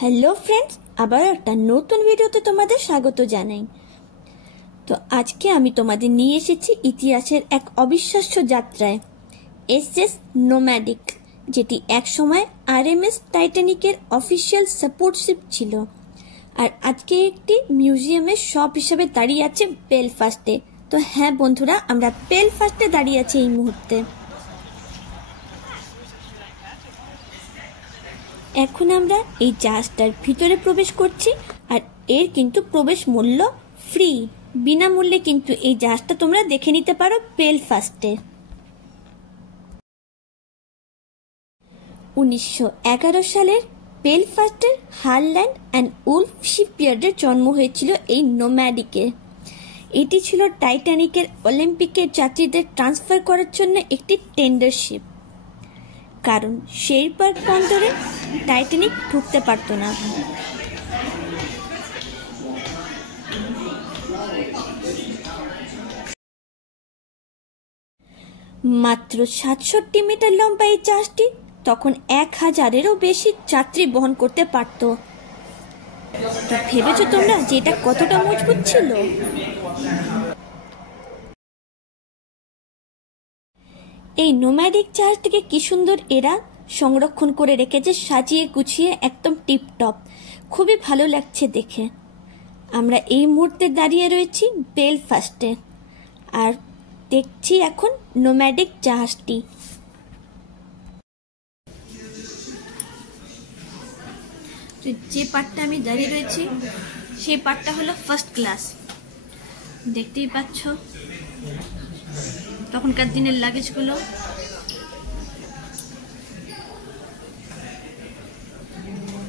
Hello friends, আবার একটা নতুন ভিডিওতে তোমাদের স্বাগত জানাই। তো আজকে আমি তোমাদের নিয়ে এসেছি ইতিহাসের এক অবিশ্বাস্য যাত্রায়, এসএস নোম্যাডিক, যেটি একসময় আরএমএস টাইটানিকের অফিসিয়াল সাপোর্ট শিপ ছিল আর আজকে একটি মিউজিয়ামের শপ হিসেবে দাঁড়িয়ে আছে বেলফাস্টে। তো হ্যাঁ বন্ধুরা, আমরা বেলফাস্টে দাঁড়িয়ে আছি এই মুহূর্তে। এখন আমরা এই জাহাজটার ভিতরে প্রবেশ করছি আর এর কিন্তু প্রবেশ মূল্য ফ্রি, বিনামূল্যে কিন্তু এই জাহাজটা তোমরা দেখে নিতে পারো বেলফাস্টে। 1911 সালের বেলফাস্টের হারল্যান্ড অ্যান্ড উলফ শিপইয়ার্ডের জন্ম হয়েছিল এই নোম্যাডিকে। এটি ছিল টাইটানিকের অলিম্পিকের যাত্রীদের ট্রান্সফার করার জন্য একটি টেন্ডার শিপ, কারণ শেরপার্ক বন্দরে টাইটানিক ঢুকতে পারত না। মাত্র 67 মিটার লম্বা এই জাহাজটি তখন 1000-এরও বেশি যাত্রী বহন করতে পারত। তো ভেবেছো তোমরা যে এটা কতটা মজবুত ছিল? এই নোম্যাডিক জাহাজটিকে কি সুন্দর এরা সংরক্ষণ করে রেখেছে, সাজিয়ে গুছিয়ে একদম টিপটপ, খুবই ভালো লাগছে দেখে। আমরা এই মুহূর্তে দাঁড়িয়ে রয়েছি বেলফাস্টে আর দেখছি এখন নোম্যাডিক জাহাজটি। যে পার্টটা আমি দাঁড়িয়ে রয়েছি সেই পার্টটা হলো ফার্স্ট ক্লাস, দেখতেই পাচ্ছ তখনকার দিনের লাগেজগুলো।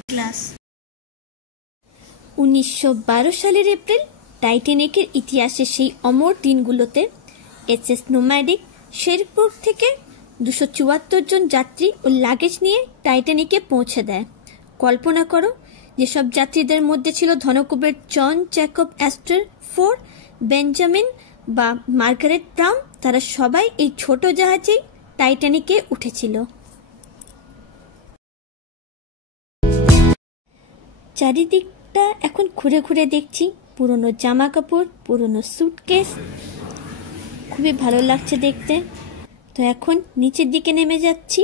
ক্লাস 1912 সালের এপ্রিল টাইটানিকের ইতিহাসে সেই অমর দিনগুলোতে এসএস নোম্যাডিক শেরপুর থেকে 274 জন যাত্রী ও লাগেজ নিয়ে টাইটানিকে পৌঁছে দেয়। কল্পনা করো, যেসব যাত্রীদের মধ্যে ছিল ধনকুবের জন জ্যাকব অ্যাস্টর ফোর, বেঞ্জামিন বা মার্গারেট ব্রাউন, তারা সবাই এই ছোট জাহাজেই টাইটানিকে উঠেছিল। চারিদিকটা এখন ঘুরে ঘুরে দেখছি, পুরনো জামা কাপড়, পুরনো সুটকেস, খুবই ভালো লাগছে দেখতে। তো এখন নিচের দিকে নেমে যাচ্ছি।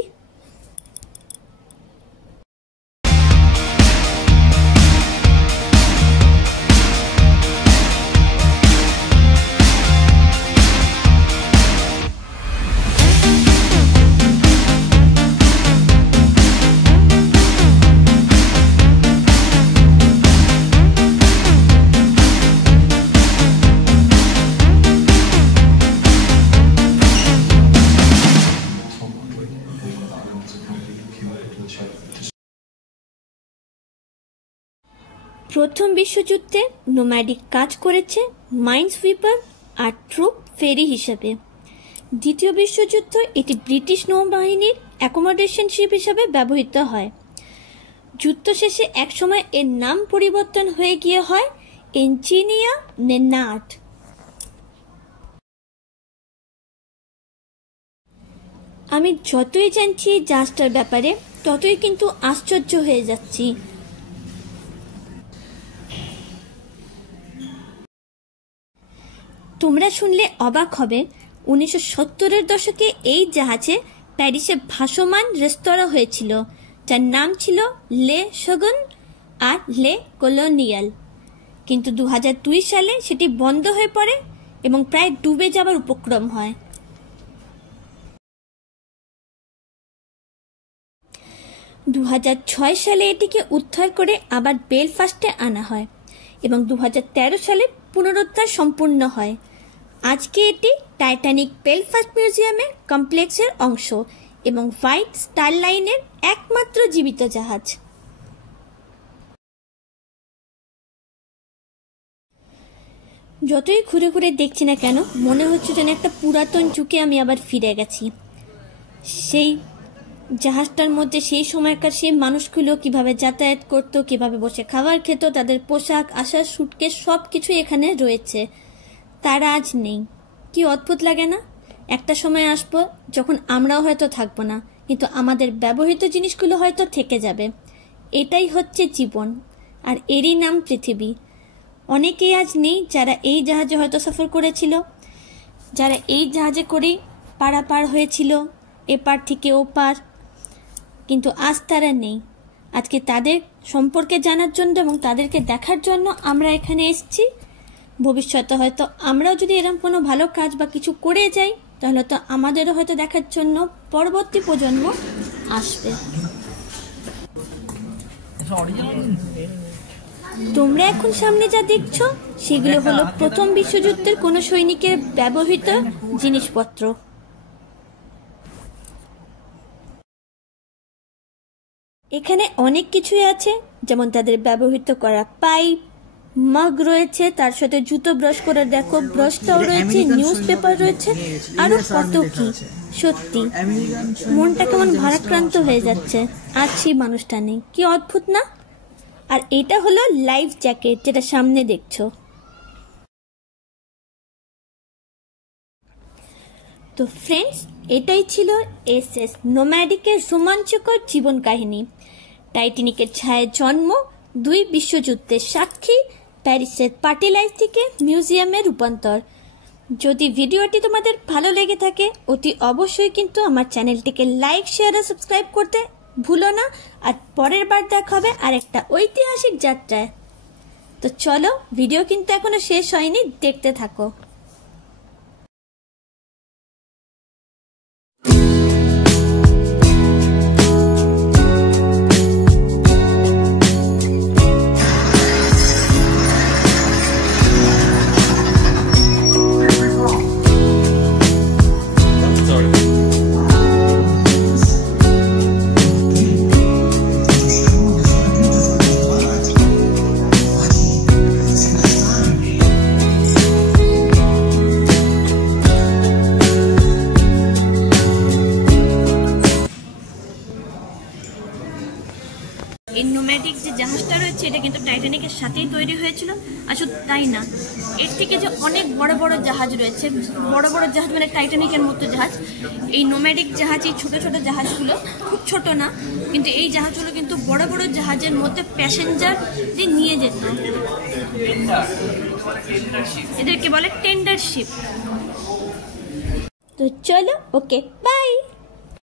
প্রথম বিশ্বযুদ্ধে নোম্যাডিক কাজ করেছে মাইন সুইপার আর ট্রুপ ফেরি হিসেবে। দ্বিতীয় বিশ্বযুদ্ধ এটি ব্রিটিশ নৌবাহিনীর অ্যাকোমোডেশন শিপ হিসেবে ব্যবহৃত হয়। যুদ্ধ শেষে একসময় এর নাম পরিবর্তন হয়ে গিয়ে হয় ইঞ্জিনিয়া নেনার্ড। আমি যতই জানছি এই জাহাজটার ব্যাপারে ততই কিন্তু আশ্চর্য হয়ে যাচ্ছি। তোমরা শুনলে অবাক হবে, 1970-এর দশকে এই জাহাজে প্যারিসে ভাসমান রেস্তোরাঁ হয়েছিল, যার নাম ছিল লে শগুন আর লে কলোনিয়াল। কিন্তু 2002 সালে সেটি বন্ধ হয়ে পড়ে এবং প্রায় ডুবে যাবার উপক্রম হয়। দু 2006 সালে এটিকে উদ্ধার করে আবার বেলফাস্টে আনা হয় এবং 2013 সালে পুনরুদ্ধার সম্পূর্ণ হয়। আজকে এটি টাইটানিক বেলফাস্ট মিউজিয়ামে কমপ্লেক্সের অংশ এবং হোয়াইট স্টার লাইনের একমাত্র জীবিত জাহাজ। যতই ঘুরে ঘুরে দেখছি না কেন, মনে হচ্ছে যেন একটা পুরাতন যুগে আমি আবার ফিরে গেছি। সেই জাহাজটার মধ্যে সেই সময়কার সেই মানুষগুলো কিভাবে যাতায়াত করতো, কিভাবে বসে খাবার খেত, তাদের পোশাক আশাক সুটকেস সব কিছু এখানে রয়েছে, তারা আজ নেই। কি অদ্ভুত লাগে না? একটা সময় আসবো যখন আমরাও হয়তো থাকবো না, কিন্তু আমাদের ব্যবহৃত জিনিসগুলো হয়তো থেকে যাবে। এটাই হচ্ছে জীবন, আর এরই নাম পৃথিবী। অনেকেই আজ নেই যারা এই জাহাজে হয়তো সফর করেছিল, যারা এই জাহাজে করে পারাপার হয়েছিল এপার থেকে ওপার, কিন্তু আজ তারা নেই। আজকে তাদের সম্পর্কে জানার জন্য এবং তাদেরকে দেখার জন্য আমরা এখানে এসেছি। ভবিষ্যতে হয়তো আমরাও যদি এরকম কোনো ভালো কাজ বা কিছু করে যাই, তাহলে তো আমাদেরও হয়তো দেখার জন্য পরবর্তী প্রজন্ম আসবে। তোমরা এখন সামনে যা দেখছো সেগুলো হলো প্রথম বিশ্বযুদ্ধের কোনো সৈনিকের ব্যবহৃত জিনিসপত্র। এখানে অনেক কিছুই আছে, যেমন তাদের ব্যবহৃত করা পাইপ, মগ রয়েছে, তার সাথে জুতো ব্রাশ করে দেখো ব্রাশটাও রয়েছে, নিউজ পেপার রয়েছে, আরো কত কি। সত্যি মনটা কেমন ভারাক্রান্ত হয়ে যাচ্ছে, আজ সেই মানুষটা নেই। কি অদ্ভুত না? আর এটা হলো লাইফ জ্যাকেট, যেটা সামনে দেখছো। তো ফ্রেন্ডস, এটাই ছিল এসএস নোম্যাডিকের রোমাঞ্চকর জীবন কাহিনী। টাইটানিকের ছায়ায় জন্ম, 2 বিশ্বযুদ্ধের সাক্ষী, প্যারিসের পার্টি লাইফ থেকে মিউজিয়ামে রূপান্তর। যদি ভিডিওটি তোমাদের ভালো লেগে থাকে অতি অবশ্যই কিন্তু আমার চ্যানেলটিকে লাইক, শেয়ার আর সাবস্ক্রাইব করতে ভুলো না। আর পরের বার দেখা হবে আরেকটা ঐতিহাসিক যাত্রায়। তো চলো, ভিডিও কিন্তু এখনো শেষ হয়নি, দেখতে থাকো। এই নোম্যাডিক যে জাহাজটা রয়েছে এটা কিন্তু টাইটানিকের সাথেই তৈরি হয়েছিল। আর শুধু তাই না, এর থেকে যে অনেক বড় বড় জাহাজ রয়েছে, বড় বড় জাহাজ মানে টাইটানিকের মতো জাহাজ, এই নোম্যাডিক জাহাজ, এই ছোট ছোট জাহাজগুলো খুব ছোট না, কিন্তু এই জাহাজগুলো কিন্তু বড় বড় জাহাজের মধ্যে প্যাসেঞ্জার দিয়ে নিয়ে যেত। এদেরকে বলে টেন্ডার শিপ। তো চলো, ওকে, বাই।